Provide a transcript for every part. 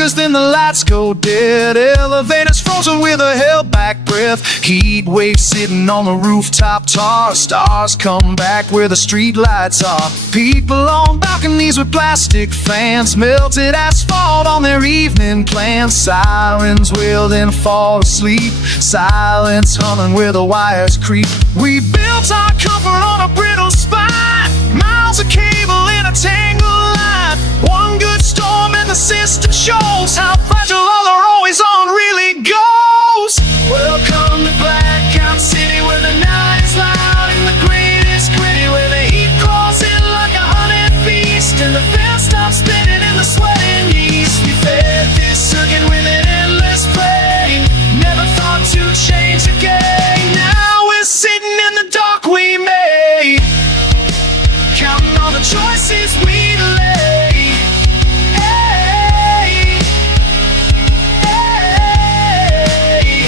cause then the lights go dead. Elevators frozen with a held-back breath. Heat waves sitting on the rooftop tar. Stars come back where the street lights are. People on balconies with plastic fans. Melted asphalt on their evening plans. Sirens wail and fall asleep. Silence humming where the wires creep. We built our comfort on a brittle spine. Miles of cable in a tangled line. One good storm and the system shows how fragile all our always on really goes. Welcome to Blackout City, where the night is loud and the green is gritty, where the heat crawls in like a hunted beast and the fans stop spinning in the sweating yeast. We fed this circuit with an endless play. Never thought to change the game. Now we're sitting in the dark we made, counting all the choices we delayed. Hey, hey.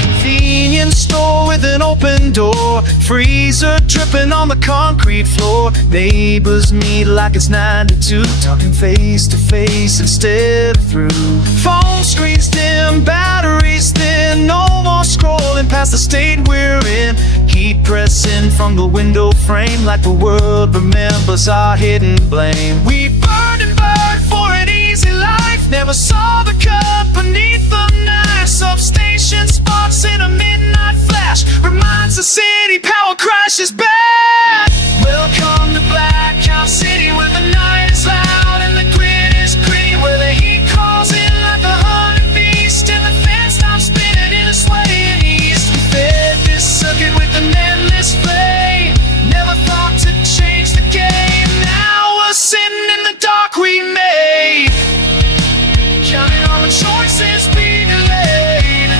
Convenience store with an open door. Freezer dripping on the concrete floor. Neighbors meet like it's 9 to 2, talking face to face instead of through. Phone screens dim, batteries thin. No more scrolling past the state we're in. Heat pressing from the window frame like the world remembers our hidden blame. We burned and burned for an easy life. Never saw the cut beneath the knife. Substation sparks in a midnight flash. Reminds the city power crash is bad. Welcome to Blackout City, where the night is loud and the grid is gritty, where the heat calls in like a hunted beast and the fans stop spinning in a swaying east. We fed this circuit with an endless flame. Never thought to change the game. Now we're sitting in the dark we made, counting all the choices we delayed.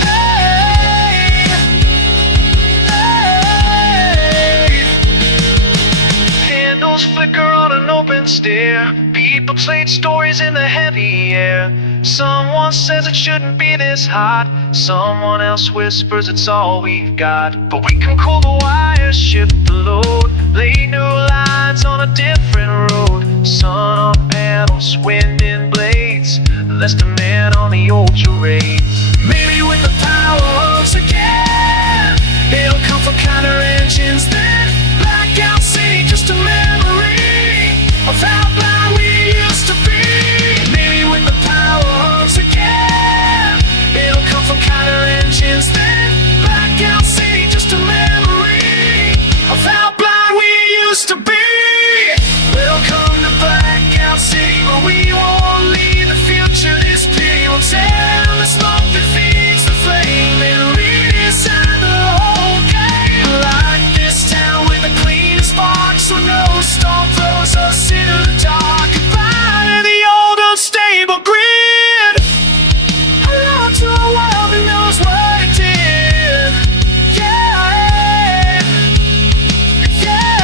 Hey, hey. Candles flicker on an open stair. People trade stories in the heavy air. Someone says it shouldn't be this hot. Someone else whispers it's all we've got. But we can cool the wires, shift the load, lay new lines on a different road. Sun on panels, wind in blades, less demand on the old charades. Maybe with the power hooks again, it'll come from counter engines then. Blackout City, just a memory of how blind we used to be. Maybe with the power hooks again, it'll come from counter engines then. Blackout City, just a memory of how blind we used to be. Welcome to Blackout City, where we won't leave the future this pity. We'll tell the smoke that feeds the flame and redesign the whole game. Like this town with the cleanest sparks, so no storm throws us into the dark. Goodbye to the old unstable grid. Hello to a world that knows what it did. Yeah, yeah.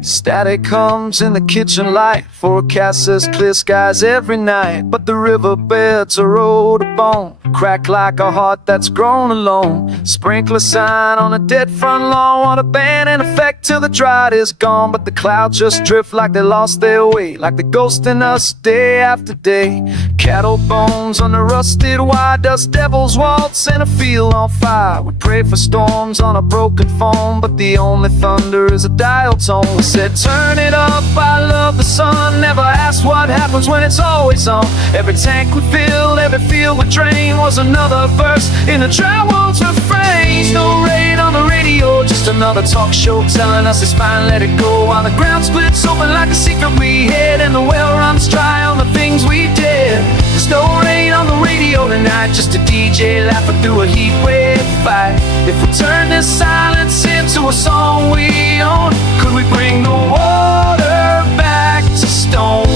Static comes in the kitchen light. Forecast says clear skies every night, but the riverbeds are road to bone, cracked like a heart that's grown alone. Sprinkler sign on a dead front lawn. Water ban in effect till the drought is gone, but the clouds just drift like they lost their way, like the ghost in us day after day. Cattle bones on the rusted wire, dust devils waltz in a field on fire. We pray for storms on a broken phone, but the only thunder is a dial tone. We said turn it up, I love the sun. Never asked what happens when it's always on. Every tank we filled, every field we drained was another verse in the dry world's refrain. No rain on the radio, just another talk show telling us it's fine, let it go. While the ground splits open like a secret we hid, and the well runs dry on the things we did. There's no rain on the radio tonight, just a DJ laughing through a heat wave fight. If we turn this silence into a song we own, could we bring the water back to stone?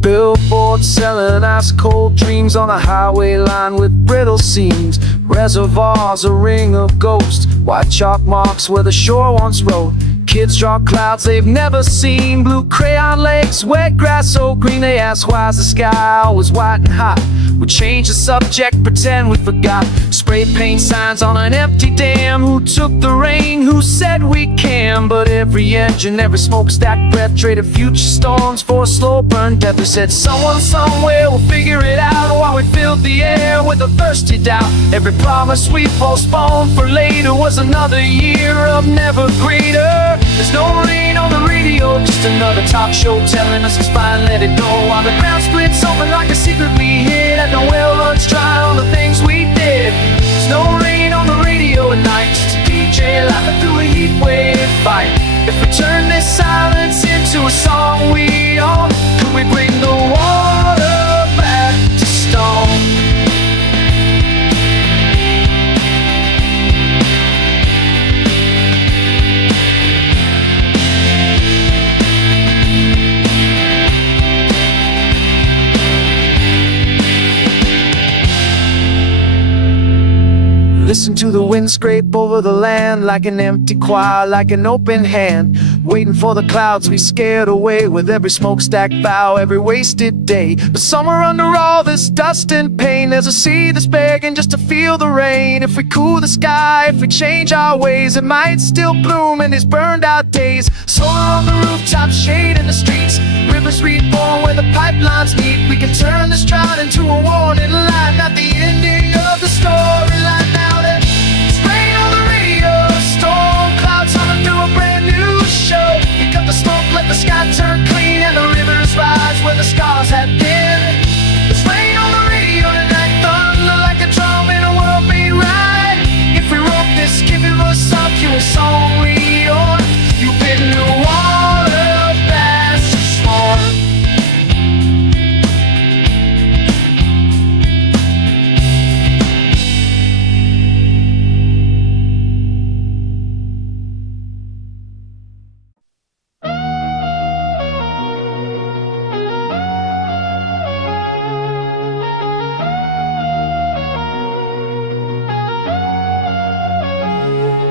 Billboard billboards selling ice cold dreams on a highway line with brittle seams. Reservoirs, a ring of ghosts, white chalk marks where the shore once rode. Kids draw clouds they've never seen, blue crayon lakes, wet grass so green. They ask why's the sky always white and hot. We change the subject, pretend we forgot. Spray paint signs on an empty dam. Who took the rain? Who said we can? But every engine, every smokestack breath traded future storms for a slow burn death. We said someone somewhere will figure it out, while we filled the air with a thirsty doubt. Every promise we postponed for later was another year of never greater. There's no rain on the radio, just another talk show telling us it's fine, let it go. While the ground splits open like a secret we hid, and the well runs dry on the things we did. There's no rain on the radio at night, just a DJ laughing through a heat wave fight. If we turn this silence into a song we own, could we bring the water back to stone? Listen to the wind scrape over the land like an empty choir, like an open hand, waiting for the clouds we scared away with every smokestack vow, every wasted day. But somewhere under all this dust and pain, there's a seed that's begging just to feel the rain. If we cool the sky, if we change our ways, it might still bloom in these burned out days. Solar on the rooftop, shade in the streets, rivers reborn where the pipelines meet. We can turn this drought into a warning light, not the ending of the storyline. Now there's rain on the radio, storm clouds on to a brand new show. Pick up the smoke, let the sky turn clean, and the rivers rise where the scars have been. There's rain on the radio tonight, thunder like a drum in a world beat right. If we wrote this, give it us up, you a song we own. You've been the water past the storm.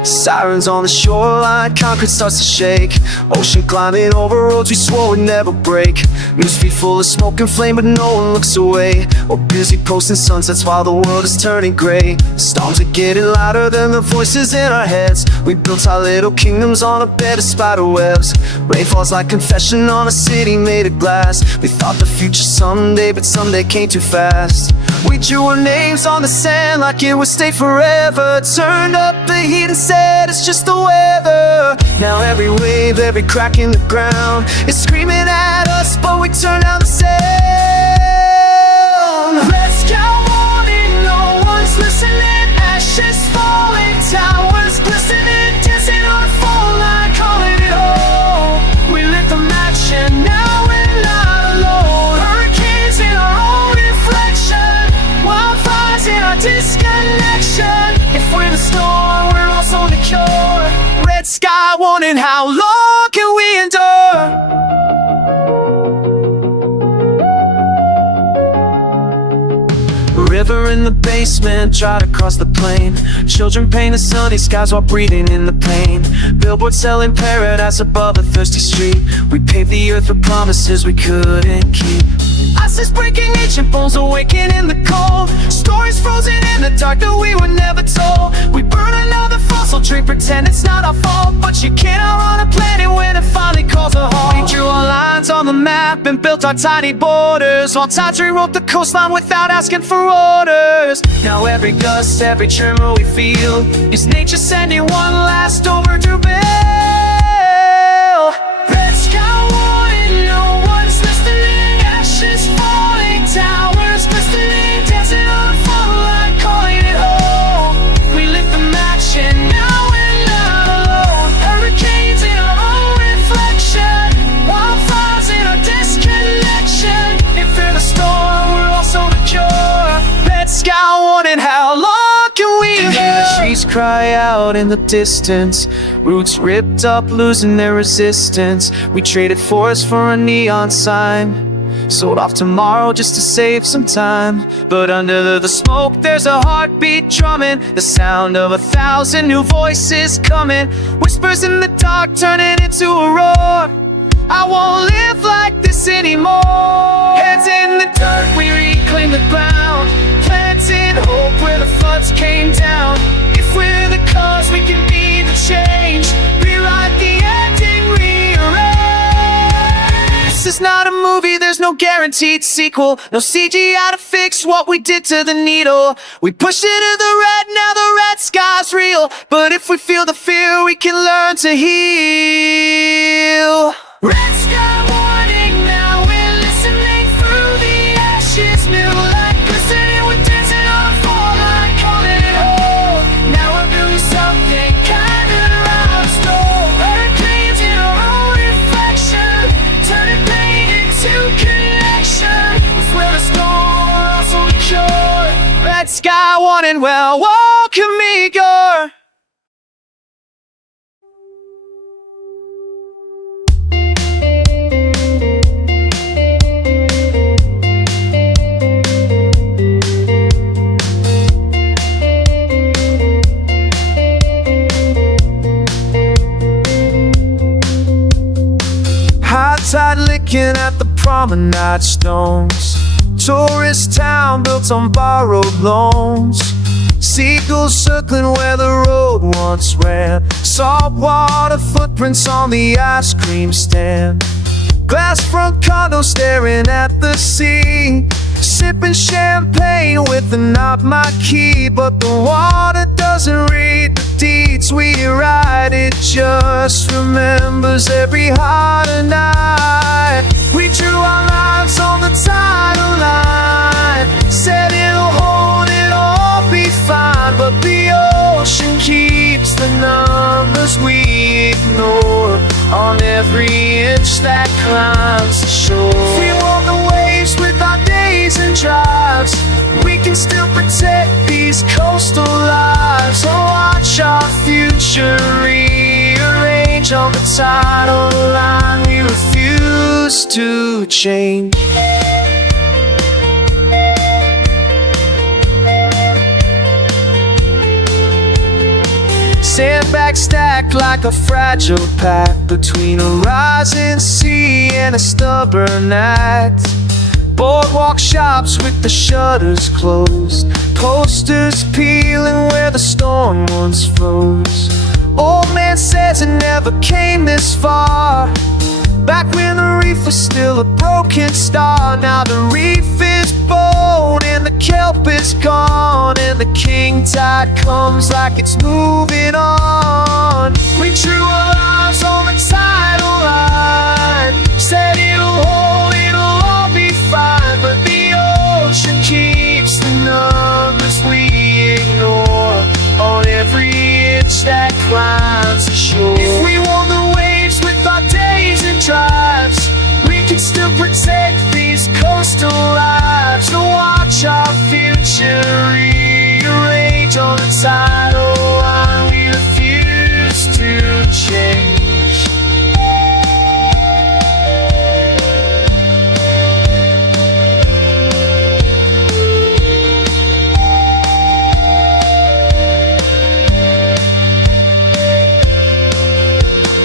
Sirens on the shoreline, concrete starts to shake. Ocean climbing over roads we swore would never break. Newsfeed full of smoke and flame, but no one looks away. We're busy posting sunsets while the world is turning gray. Storms are getting louder than the voices in our heads. We built our little kingdoms on a bed of spider webs. Rain falls like confession on a city made of glass. We thought the future someday, but someday came too fast. We drew our names on the sand like it would stay forever. Turned up the heat and said it's just the weather. Now every wave, every crack in the ground is screaming at us, but we turn down the sound. Let's go on in, no one's listening. Ashes falling, towers glistening, dancing on a phone line, calling it home. We lit the match and now we're not alone. Hurricanes in our own reflection, wildfires in our disconnection. If we're the storm, we're also the cure. Red sky warning, how long can we endure? River in the basement, dry across the plain. Children paint the sunny skies while breathing in the pain. Billboards selling paradise above a thirsty street. We paved the earth with promises we couldn't keep. Ice is breaking, ancient bones awaken in the cold. Stories frozen in the dark that we were never told. We burn another fossil drink, pretend it's not our fault. But you can't outrun a planet when it finally calls a halt. We drew our lines on the map and built our tiny borders, while tides rewrote the coastline without asking for orders. Now every gust, every tremor we feel is nature sending one last overdue bill. Red sky warning, no one's listening. Ashes falling, towers glistening, dancing on a phone line, calling it home. We lit the match and now we're not alone. Hurricanes in our own reflection, wildfires in our disconnection. If they're the storm, we're also the cure. Red sky warning, how long can we hear the trees cry out in the distance? Roots ripped up, losing their resistance. We traded forest for a neon sign. Sold off tomorrow just to save some time. But under the smoke there's a heartbeat drumming, the sound of 1,000 new voices coming, whispers in the dark turning into a roar. I won't live like this anymore. Heads in the dirt, we reclaim the ground, planting hope where the floods came down. If we're the cause, we can be the change. Rewrite the ending, rearrange. This is not a movie, there's no guaranteed sequel. No CGI to fix what we did to the needle. We pushed it to the red, now the red sky's real. But if we feel the fear, we can learn to heal. Red sky warning, now we're listening through the ashes. New light glistening, we're dancing on a fall line, calling it home. Now we're doing something kind of aroused. Hurricanes in our own reflection, turning pain into connection. If we're a storm, we're also a cure. Red sky warning, well, welcome me, Igor. Tide licking at the promenade stones. Tourist town built on borrowed loans. Seagulls circling where the road once ran. Saltwater footprints on the ice cream stand. Glass front condo staring at the sea. Sipping champagne with the not my key. But the water doesn't read the deeds we write. It just remembers every harder night. We drew our lives on the tidal line, said it'll hold, it'll all be fine. But the ocean keeps the numbers we ignore on every inch that climbs the shore. We want the waves with our days and drives. We can still protect these coastal lives. So watch our future rearrange on the tidal line. We refuse to change. Sandbags stacked like a fragile pact between a rising sea and a stubborn act. Boardwalk shops with the shutters closed, posters peeling where the storm once froze. Old man says it never came this far, back when the reef was still a broken star. Now the reef is bold and the kelp is gone, and the king tide comes like it's moving on. We drew our lives on the tidal line, said it'll hold, it'll all be fine. But the ocean keeps the numbers we ignore on every inch that climbs the shore. If we want the waves with our days and drives, we can still protect these coastal lives. So watch our future rearrange on the tidal line. We refuse to change.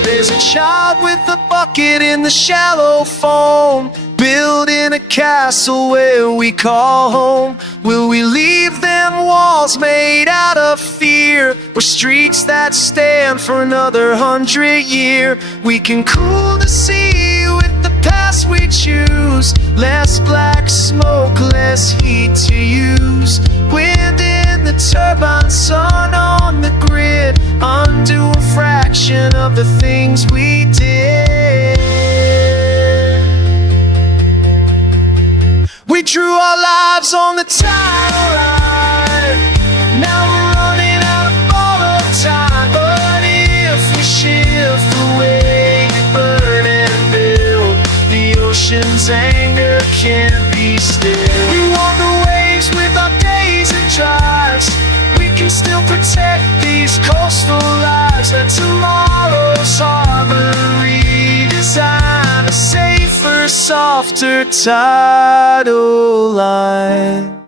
There's a child with a bucket in the shallow foam, building a castle where we call home. Will we leave them walls made out of fear, or streets that stand for another 100 years? We can cool the sea with the past we choose, less black smoke, less heat to use. Wind in the turbine, sun on the grid, undo a fraction of the things we did. We drew our lives on the tidal line, now we're running out of borrowed time. But if we shift the way we burn and build, the ocean's anger can't be still. We want the waves with our days and drives. We can still protect these coastal lives, and tomorrow's harbor redesign a safer softer tidal line.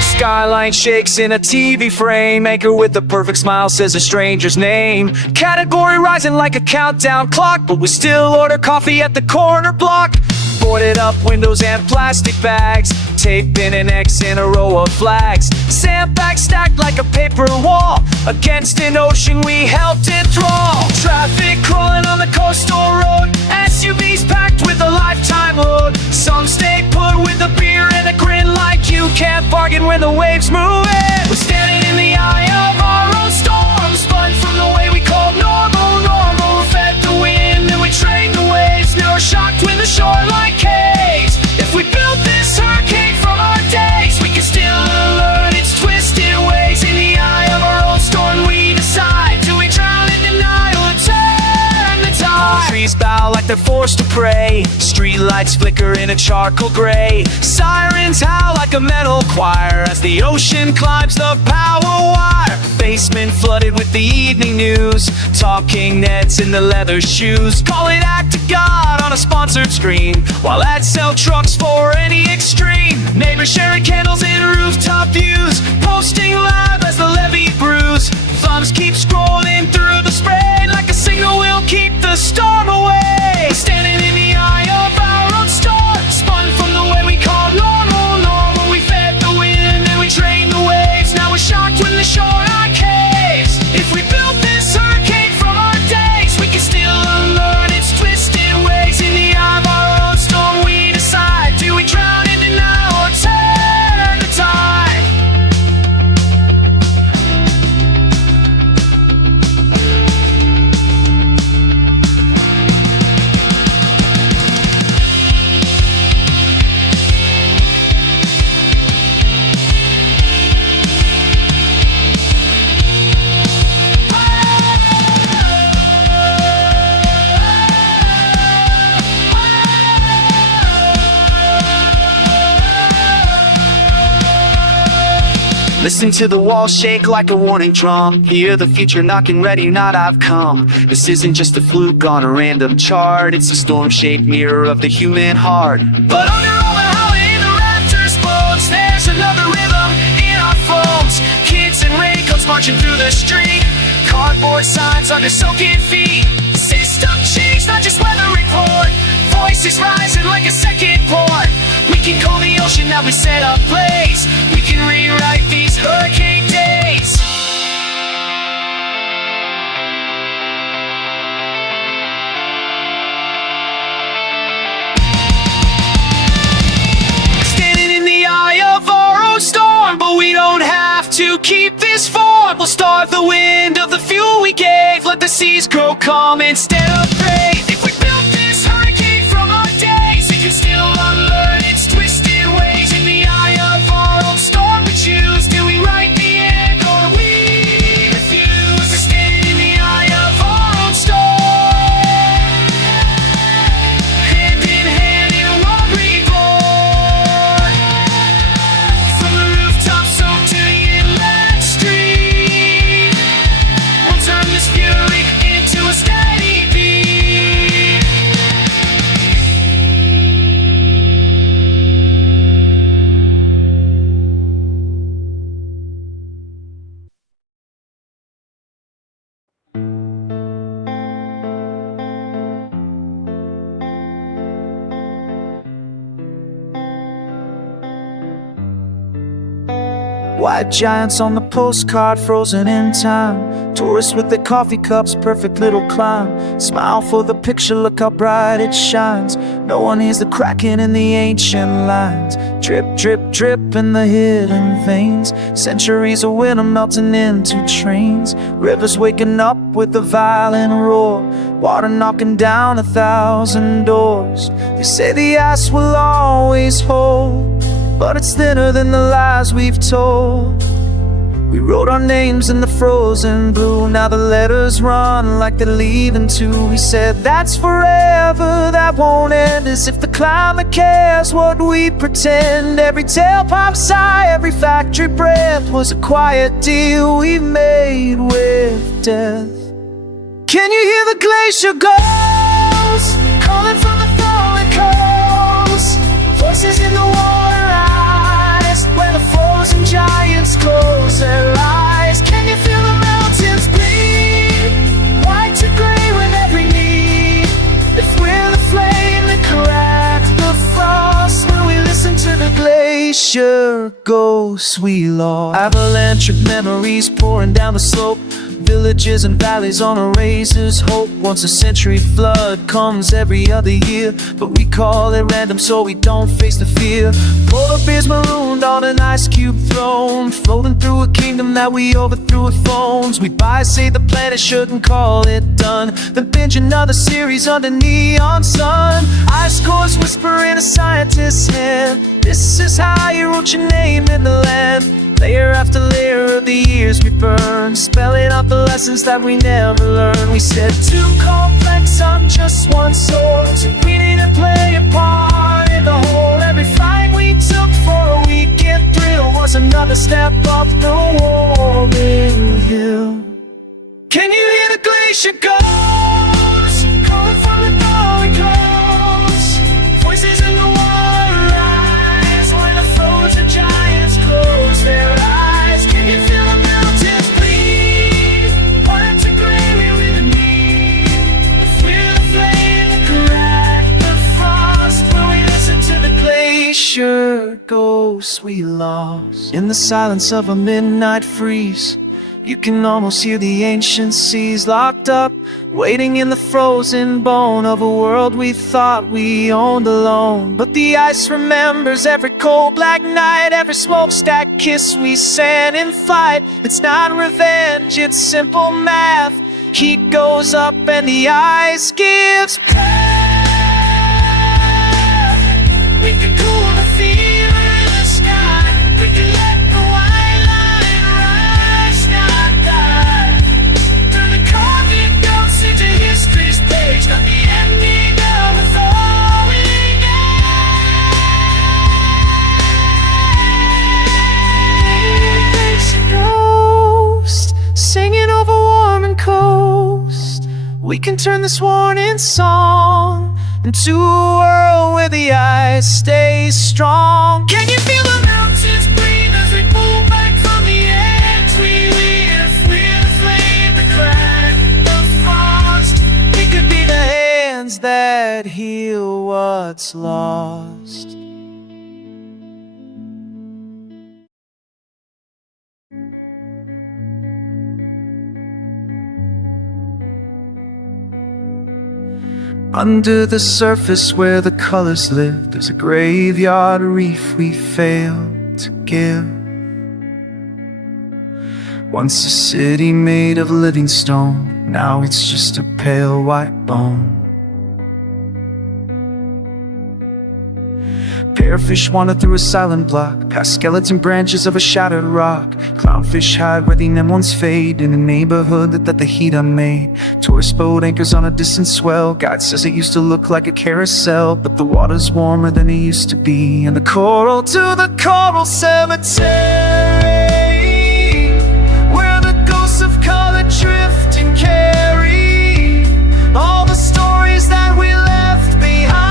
Skyline shakes in a TV frame. Anchor with the perfect smile says a stranger's name. Category rising like a countdown clock, but we still order coffee at the corner block. Boarded up windows and plastic bags, tape in an X in a row of flags. Sandbags stacked like a paper wall, against an ocean we helped enthrall. Traffic crawling on the coastal road, SUVs packed with a lifetime load. Some stay put with a beer and a grin, like you can't bargain when the waves move in. We're standing in the eye of our own storm, spun from the way we called normal. We fed the wind and we trained the waves. Now we're shocked when the shoreline caves. If we built this hurricane from our days, we can still learn its twisted ways. In the eye of our own storm we decide, do we drown in denial or turn the tide? Trees bow like they're forced to pray, streetlights flicker in a charcoal gray. Sirens howl like a metal choir as the ocean climbs the power wire. Basement flooded with the evening news, talking nets in the leather shoes. Call it act to God on a sponsored screen, while ads sell trucks for any extreme. Neighbors sharing candles in rooftop views, posting live as the levee brews. Thumbs keep scrolling through the spray, like a signal will keep the storm away. Standing in the eye of our own storm, spun from the way we call normal. We fed the wind and we trained the waves. Now we're shocked when the shoreline caves. If we built this hurricane from our days, we can still unlearn its twisted ways. In the eye of our own storm we decide, do we drown in denial or turn the tide? Listen to the walls shake like a warning drum. Hear the future knocking, ready, not I've come. This isn't just a fluke on a random chart, it's a storm-shaped mirror of the human heart. But under all the howling, the raptors' bones, there's another rhythm in our phones. Kids in raincoats marching through the street, cardboard signs under soaking feet. System change, not just weather report. Voices rising like a second port. We can call the ocean that we set ablaze. We can rewrite these hurricane days. Standing in the eye of our own storm, but we don't have to keep this form. We'll starve the wind of the fuel we gave, let the seas grow calm instead of brave. If we built this hurricane from our days, we can still unlearn its twisted ways. In the eye of our own storm we choose, do we write the end or we refuse? We're standing in the eye of our own storm, hand in hand in one reborn. From the rooftop soaked to the inlet stream, we'll turn this fury into a steady beat. White giants on the postcard, frozen in time. Tourists with their coffee cups, perfect little climb. Smile for the picture, look how bright it shines. No one hears the cracking in the ancient lines. Drip, drip, drip in the hidden veins. Centuries of winter melting into trains. Rivers waking up with a violent roar. Water knocking down 1,000 doors. They say the ice will always hold, but it's thinner than the lies we've told. We wrote our names in the frozen blue. Now the letters run like they're leaving too. We said that's forever, that won't end. As if the climate cares what we pretend. Every tailpipe sigh, every factory breath was a quiet deal we made with death. Can you hear the glacier ghosts calling from the fallen coast? Voices in the water eyes where the frozen giants close their eyes. Can you feel the mountains bleed white to gray with every need? If we're the flame that cracks the frost, will we listen to the glacier ghosts we lost? Avalanche of memories pouring down the slope, villages and valleys on a razor's hope. Once a century flood comes every other year, but we call it random so we don't face the fear. Polar bears marooned on an ice cube throne, floating through a kingdom that we overthrew with phones. We buy, say the planet shouldn't call it done, then binge another series under neon sun. Ice cores whisper in a scientist's hand, this is how you wrote your name in the land. Layer after layer of the years we burn, spelling out the lessons that we never learned. We said too complex on just one source, we need to play a part in the whole. Every fight we took for a weekend thrill was another step up the warming hill. Can you hear the glacier ghosts calling from the thawing coast? Voices in the water rise when the frozen giants close their eyes. Can you feel the mountains bleed white to gray with a need? If we're the flame that crack the frost, will we listen to the glacier ghosts we lost? In the silence of a midnight freeze, you can almost hear the ancient seas locked up, waiting in the frozen bone of a world we thought we owned alone. But the ice remembers every cold black night, every smokestack kiss we sent in flight. It's not revenge, it's simple math. Heat goes up and the ice gives path. We can cool the fever in the sky, we can let the white line rise, not die. Turn the carpet ghosts into history's page, not the ending of a thawing age. Ghost singing over warm and coast, we can turn this warning song into a world where the ice stays strong. Can you feel the mountains breathe as we pull back from the edge? We live, we're the flame that crack the frost. We could be the hands that heal what's lost. Under the surface where the colors live, there's a graveyard reef we failed to give. Once a city made of living stone, now it's just a pale white bone. Pairfish wander through a silent block, past skeleton branches of a shattered rock. Clownfish hide where the nem once fade, in a neighborhood that the heat unmade. Tourist boat anchors on a distant swell, guide says it used to look like a carousel, but the water's warmer than it used to be. And the coral to the coral cemetery, where the ghosts of color drift and carry all the stories that we left behind.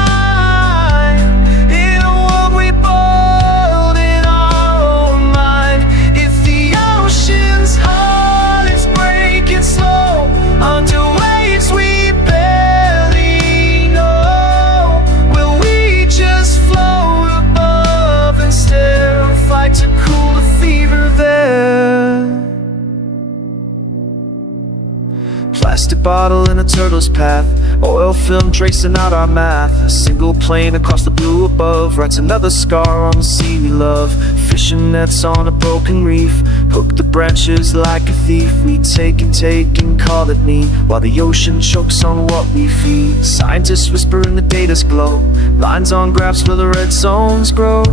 Plastic bottle in a turtle's path, oil film tracing out our math. A single plane across the blue above writes another scar on the sea we love. Fishing nets on a broken reef, hook the branches like a thief. We take and call it neat, while the ocean chokes on what we feed. Scientists whisper in the data's glow, lines on graphs where the red zones grow.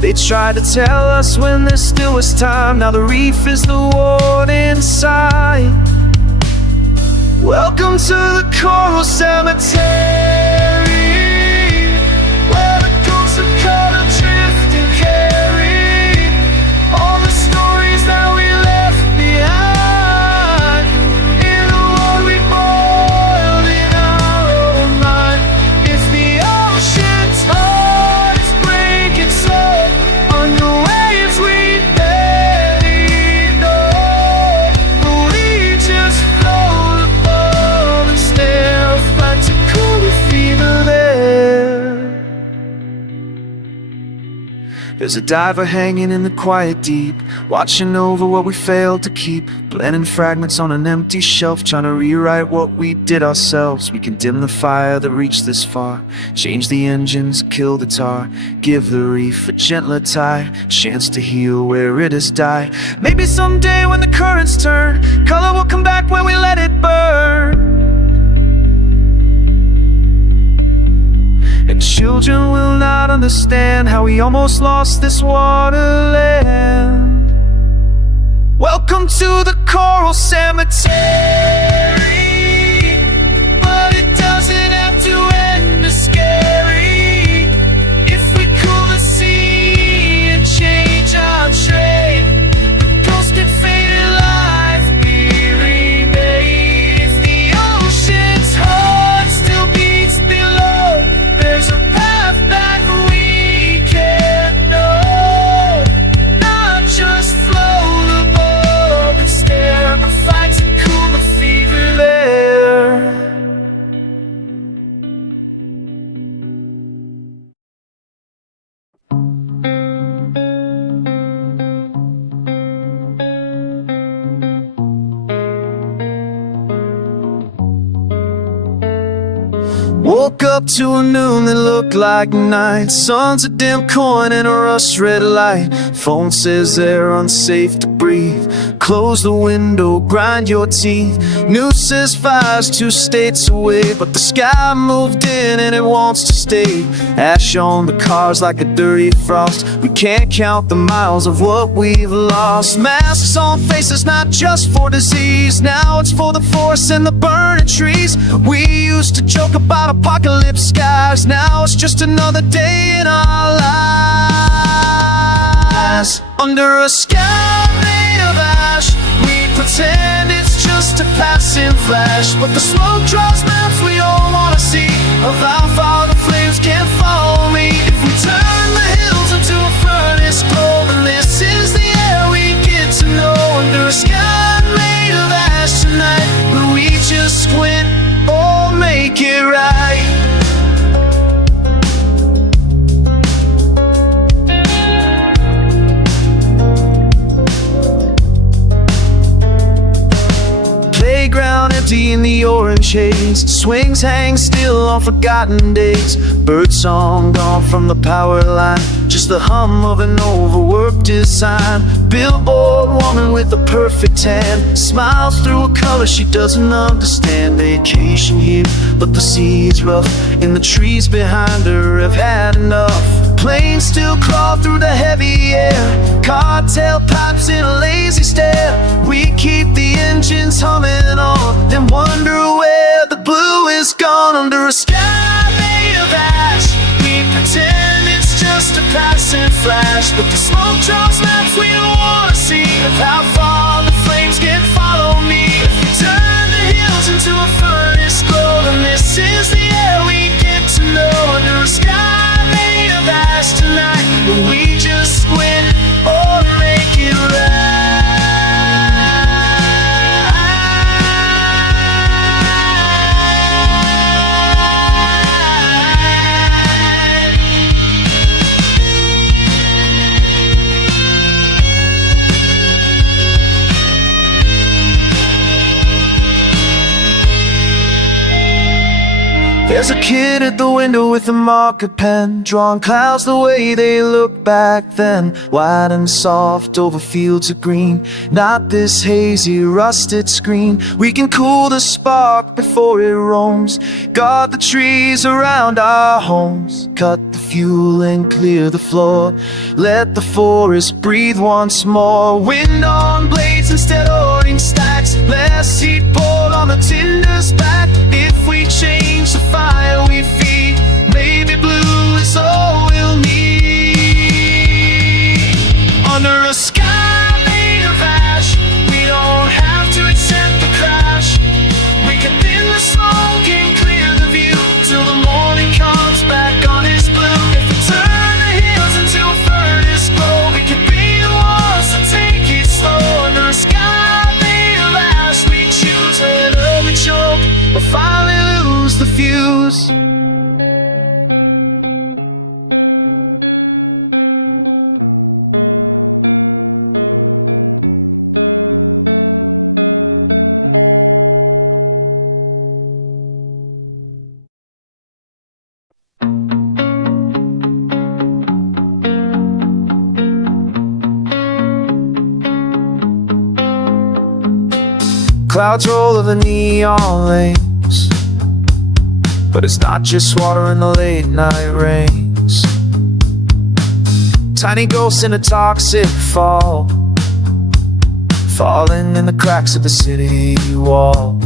They tried to tell us when there still was time. Now the reef is the warning sign. Welcome to the coral cemetery, where the ghosts of caught adrift and carried all the stories that we left behind. In the world we boiled in our own mind. If the ocean's hearts break its soul on the waves we barely know, but we just float above and stare, fight to cool the fever there. There's a diver hanging in the quiet deep, watching over what we failed to keep, blending fragments on an empty shelf, trying to rewrite what we did ourselves. We can dim the fire that reached this far, change the engines, kill the tar, give the reef a gentler tide, chance to heal where it has died. Maybe someday when the currents turn, color will come back when we let it burn. And children will not understand how we almost lost this waterland. Welcome to the coral cemetery, but it doesn't have to end as scary. If we cool the sea and change our trade, ghosts get faded life be remade. If the ocean's heart still beats below, there's a path that we can't know. Not just float above and stare, but fight to cool the fever there. Woke up to a noon that looked like night. Sun's a dim coin in a rust red light. Phone says they're unsafe to breathe. Close the window, grind your teeth. News says fire's 2 states away, but the sky moved in and it wants to stay. Ash on the cars like a dirty frost. We can't count the miles of what we've lost. Masks on faces, not just for disease. Now it's for the forests and the burning trees. We used to joke about apocalypse skies. Now it's just another day in our lives. Under a sky made of ash, we pretend it's just a passing flash, but the smoke draws maps we all wanna see of how far the flames can follow me. If we turn the hills into a furnace glow, then this is the air we get to know. Under a sky made of ash tonight, will we just squint or make it right? Playground empty in the orange haze. Swings hang still on forgotten days. Bird song gone from the power line. Just the hum of an overworked design. Billboard woman with a perfect tan smiles through a color she doesn't understand. Vacation here, but the sea is rough, and the trees behind her have had enough. Planes still crawl through the heavy air. Car tailpipes in a lazy stare. We keep the engines humming on, then wonder where the blue is gone. Under a sky made of ash, we pretend it's just a passing flash, but the smoke draws maps we don't wanna see of how far the flames can follow me. If we turn the hills into a furnace glow, then this is the air we get to know. Under a sky made of ash tonight, will we just win or make it right? There's a kid at the window with a marker pen, drawing clouds the way they looked back then. Wide and soft over fields of green, not this hazy rusted screen. We can cool the spark before it roams, guard the trees around our homes, cut the fuel and clear the floor. Let the forest breathe once more. Wind on blades instead of in stacks. Less heat poured on the tinder's back. If we change the fire we feed, maybe blue is all we'll need. Under a sky made of ash, we don't have to accept the crash. We can thin the smoke and clear the view till the morning comes back on his blue. If we turn the hills into a furnace glow, we can be the ones to take it slow. Under a sky made of ash, we choose whether we choke or finally lose the fuse. Clouds roll over neon lanes, but it's not just water in the late night rains. Tiny ghosts in a toxic fall, falling in the cracks of the city wall.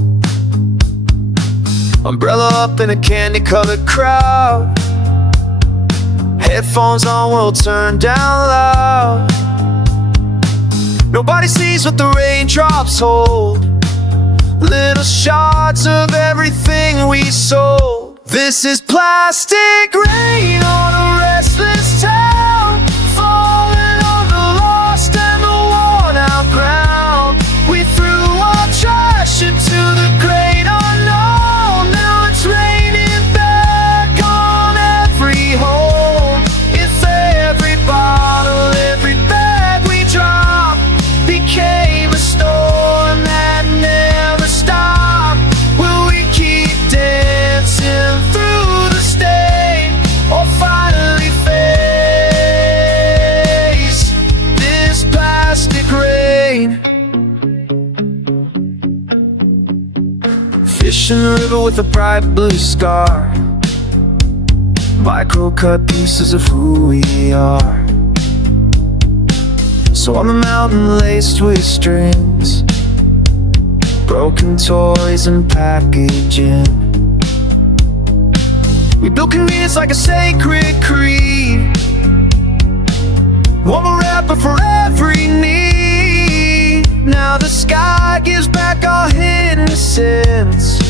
Umbrella up in a candy-colored crowd, headphones on, we'll turn down loud. Nobody sees what the raindrops hold, little shards of everything we sold. This is plastic rain on a restless town, falling on the lost and the worn out ground. We threw our trash into the great unknown. Now it's raining back on every home. If every bottle, every bag we dropped became a storm that never stop, will we keep dancing through the stain, or finally face this plastic rain? Fish in the river with a bright blue scar, micro-cut pieces of who we are. So on the mountain laced with strings, broken toys and packaging, we built convenience like a sacred creed, one more rapper for every need. Now the sky gives back our innocence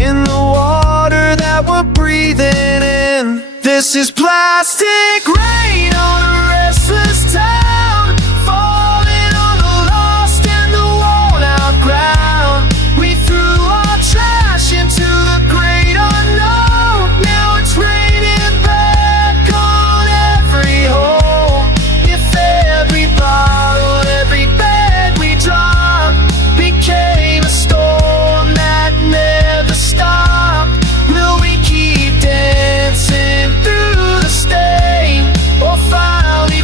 in the water that we're breathing in. This is plastic rain on a restless town, falling on the lost and the worn out ground. We threw our trash into the great unknown. Now it's raining back on every home. If every bottle, every bag we dropped became a storm that never stopped, will we keep dancing through the stain, or finally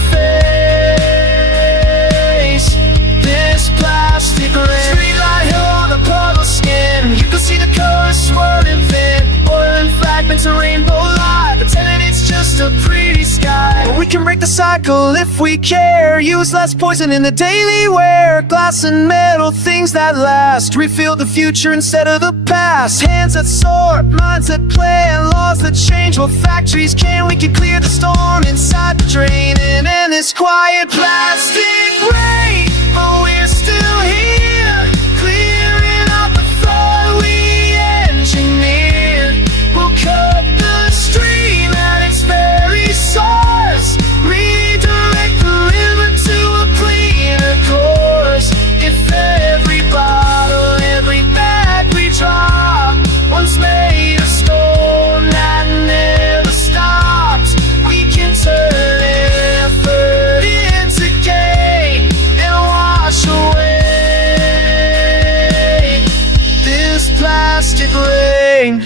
face this plastic rain? Streetlight hill on the puddle skin, you can see the colors swirling thin, oiling fragments of rainbow light, pretending it's just a pretty sky. But we can break the cycle if we care, use less poison in the daily wear. Glass and metal, things that last, reveal the future instead of the past. Hands that sort, minds that play, and laws that change what factories can. We can clear the storm inside the drain, and in this quiet plastic rain, but we're still here, clearing out the flood we engineered. We'll cut the stream at its very source, redirect the river to a cleaner course. If every bottle, every bag we drop once made a storm that never stops, we can turn effort into gain and wash away this plastic rain.